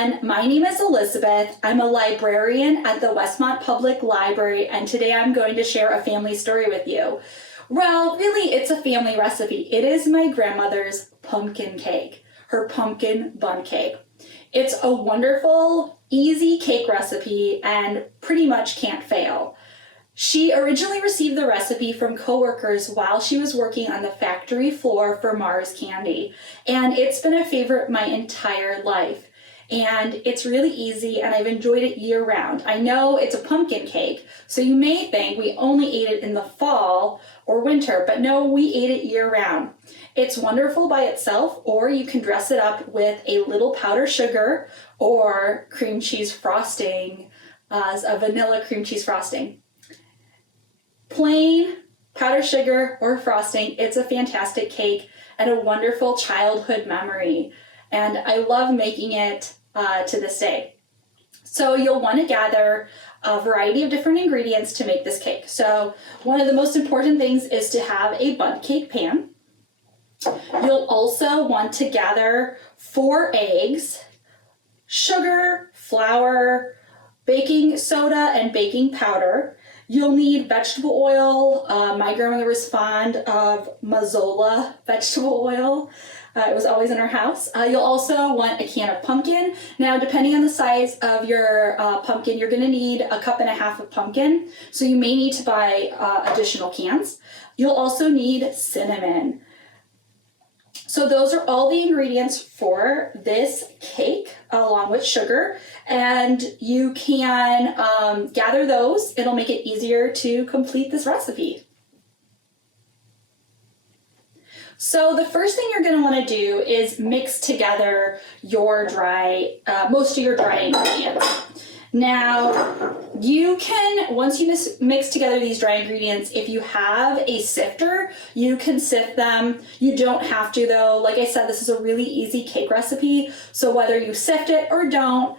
everyone, my name is Elizabeth. I'm a librarian at the Westmont Public Library, and today I'm going to share a family story with you. Well, really, it's a family recipe. It is my grandmother's pumpkin cake, her pumpkin Bundt cake. It's a wonderful, easy cake recipe and pretty much can't fail. She originally received the recipe from coworkers while she was working on the factory floor for Mars Candy, and it's been a favorite my entire life. And it's really easy, and I've enjoyed it year round. I know it's a pumpkin cake, so you may think we only ate it in the fall or winter, but no, we ate it year round. It's wonderful by itself, or you can dress it up with a little powdered sugar or cream cheese frosting, a vanilla cream cheese frosting. Plain powdered sugar or frosting, it's a fantastic cake and a wonderful childhood memory. And I love making it to this day. So you'll want to gather a variety of different ingredients to make this cake. So one of the most important things is to have a bundt cake pan. You'll also want to gather 4 eggs, sugar, flour, baking soda, and baking powder. You'll need vegetable oil. My grandmother was fond of Mazola vegetable oil. It was always in our house. You'll also want a can of pumpkin. Now, depending on the size of your pumpkin, you're going to need 1.5 cups of pumpkin. So you may need to buy additional cans. You'll also need cinnamon. So those are all the ingredients for this cake, along with sugar, and you can gather those. It'll make it easier to complete this recipe. So the first thing you're going to want to do is mix together your most of your dry ingredients. Now, you can, once you mix together these dry ingredients, if you have a sifter, you can sift them. You don't have to though. Like I said, this is a really easy cake recipe, so whether you sift it or don't,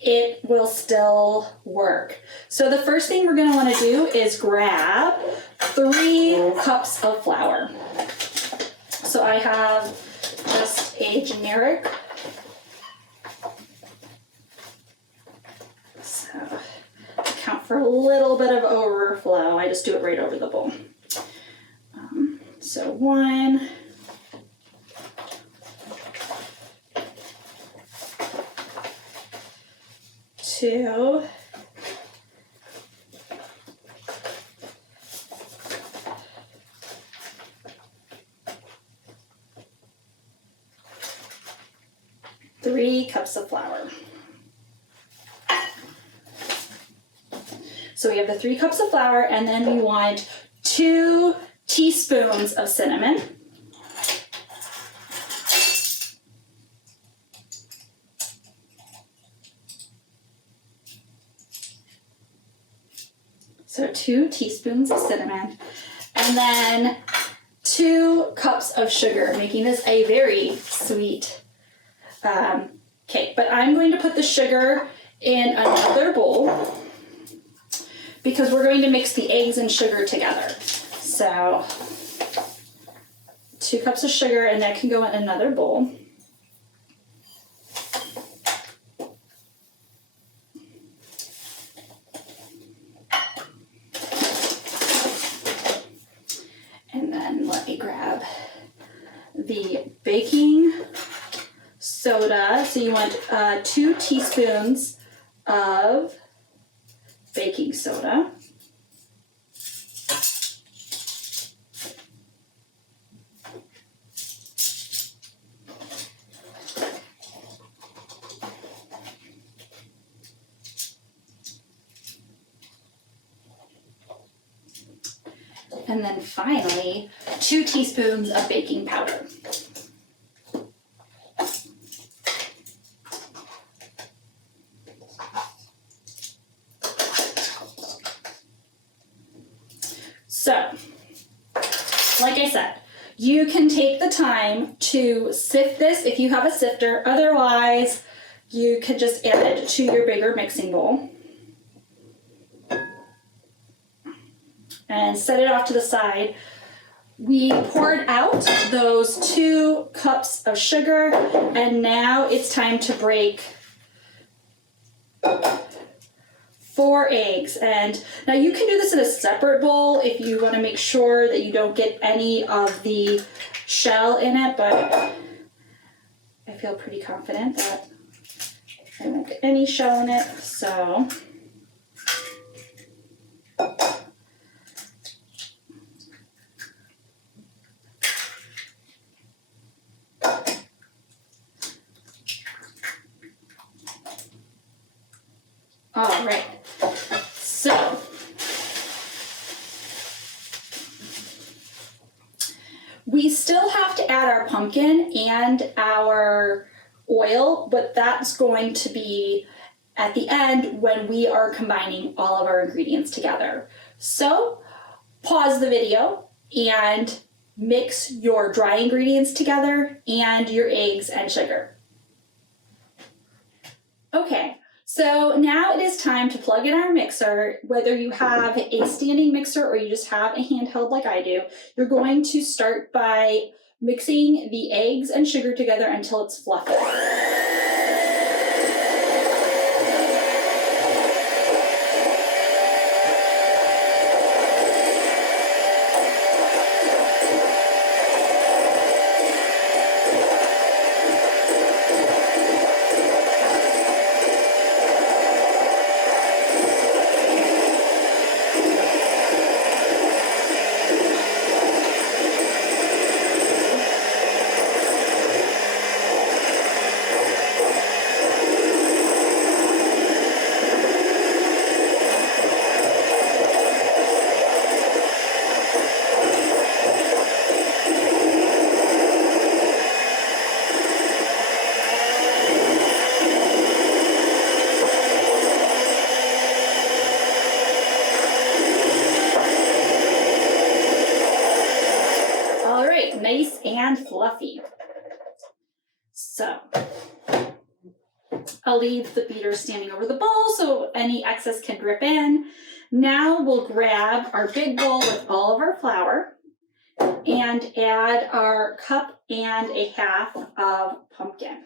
it will still work. So the first thing we're going to want to do is grab 3 cups of flour. So I have just a generic, account for a little bit of overflow. I just do it right over the bowl. So 1, 2, 3 cups of flour. So we have the 3 cups of flour, and then we want 2 teaspoons of cinnamon. So 2 teaspoons of cinnamon, and then 2 cups of sugar, making this a very sweet cake. But I'm going to put the sugar in another bowl because we're going to mix the eggs and sugar together. So 2 cups of sugar, and that can go in another bowl. And then let me grab the baking soda. So you want 2 teaspoons of baking soda. And then finally, 2 teaspoons of baking powder. So, like I said, you can take the time to sift this if you have a sifter. Otherwise, you could just add it to your bigger mixing bowl and set it off to the side. We poured out those 2 cups of sugar, and now it's time to break 4 eggs. And now you can do this in a separate bowl if you want to make sure that you don't get any of the shell in it, but I feel pretty confident that I won't get any shell in it, so. All right, so we still have to add our pumpkin and our oil, but that's going to be at the end when we are combining all of our ingredients together. So pause the video and mix your dry ingredients together and your eggs and sugar. Okay. So now it is time to plug in our mixer. Whether you have a standing mixer or you just have a handheld like I do, you're going to start by mixing the eggs and sugar together until it's fluffy. Nice and fluffy. So I'll leave the beater standing over the bowl so any excess can drip in. Now we'll grab our big bowl with all of our flour and add our 1.5 cups of pumpkin.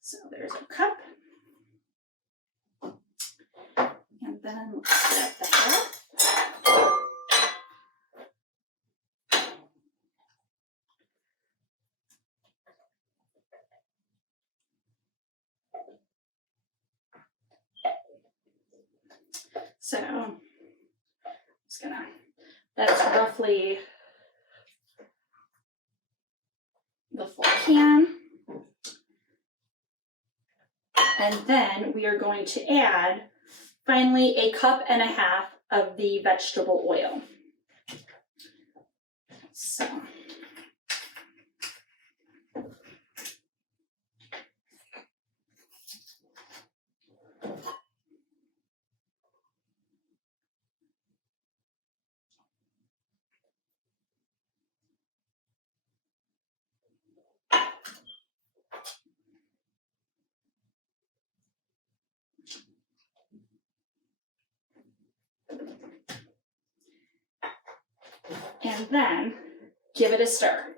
So there's a cup. And then let's grab the half. So I'm just gonna, that's roughly the full can. And then we are going to add, finally, 1.5 cups of the vegetable oil. So. And then give it a stir.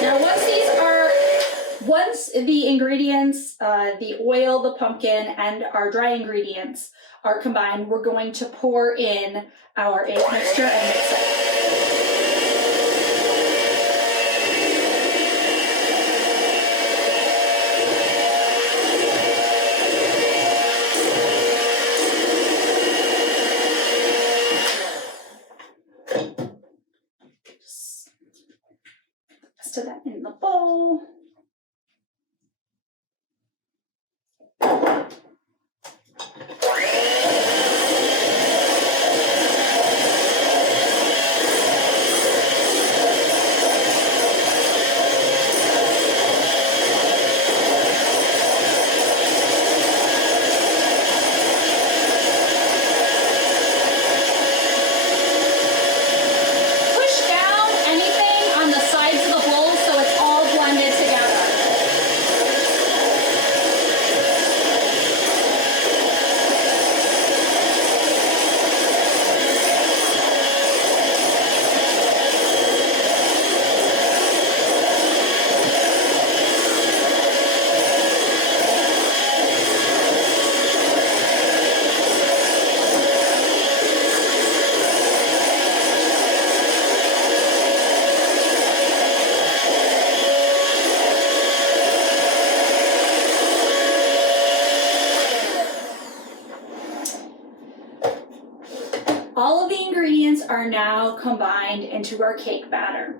Now once the ingredients, the oil, the pumpkin, and our dry ingredients are combined, we're going to pour in our egg mixture and mix it. To that in the bowl. are now combined into our cake batter.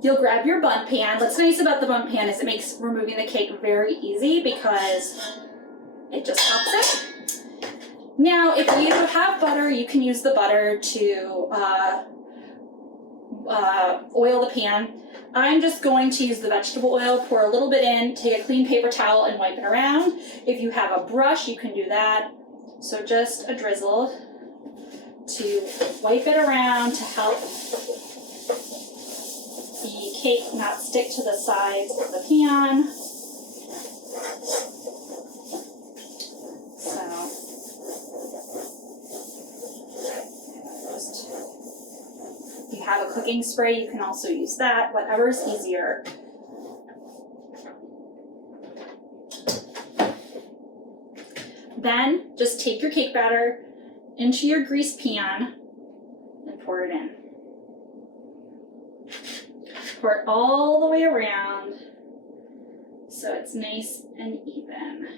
You'll grab your Bundt pan. What's nice about the Bundt pan is it makes removing the cake very easy because it just pops it. Now, if you have butter, you can use the butter to oil the pan. I'm just going to use the vegetable oil, pour a little bit in, take a clean paper towel and wipe it around. If you have a brush, you can do that. So just a drizzle to wipe it around to help the cake not stick to the sides of the pan. So, if you have a cooking spray, you can also use that, whatever's easier. Then just take your cake batter into your greased pan and pour it in. Pour it all the way around so it's nice and even.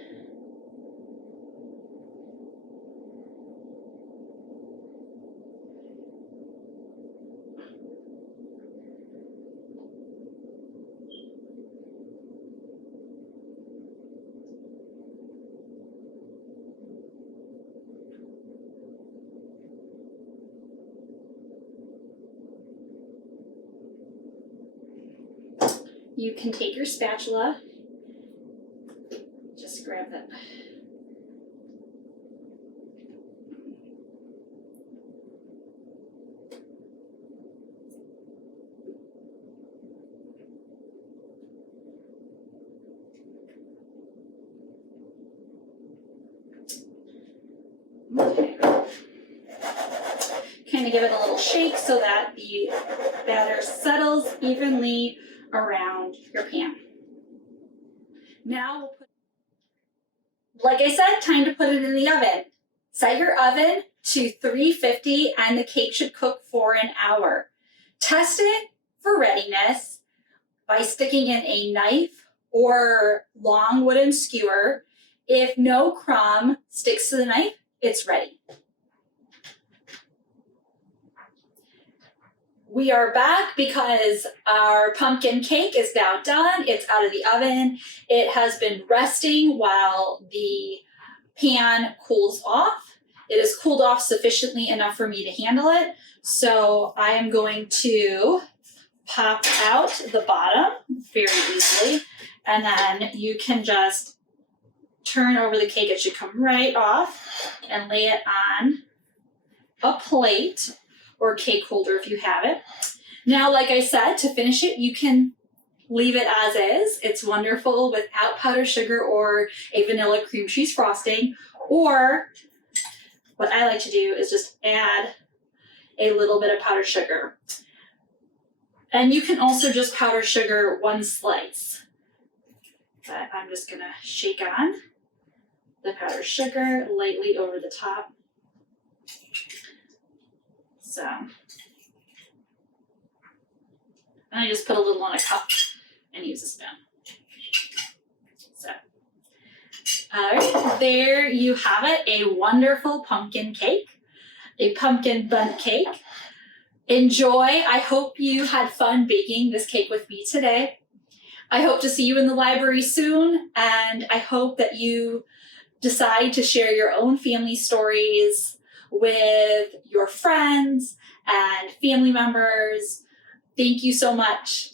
You can take your spatula, just grab that. Okay. Kind of give it a little shake so that the batter settles evenly around your pan. Now we'll put, like I said, time to put it in the oven. Set your oven to 350 and the cake should cook for an hour. Test it for readiness by sticking in a knife or long wooden skewer. If no crumb sticks to the knife, it's ready. We are back because our pumpkin cake is now done. It's out of the oven. It has been resting while the pan cools off. It has cooled off sufficiently enough for me to handle it. So I am going to pop out the bottom very easily. And then you can just turn over the cake. It should come right off and lay it on a plate or cake holder if you have it. Now, like I said, to finish it, you can leave it as is. It's wonderful without powdered sugar or a vanilla cream cheese frosting. Or what I like to do is just add a little bit of powdered sugar. And you can also just powder sugar one slice. But I'm just gonna shake on the powdered sugar lightly over the top. So, and I just put a little on a cup and use a spoon. So, all right, there you have it, a wonderful pumpkin cake, a pumpkin Bundt cake. Enjoy. I hope you had fun baking this cake with me today. I hope to see you in the library soon, and I hope that you decide to share your own family stories with your friends and family members. Thank you so much.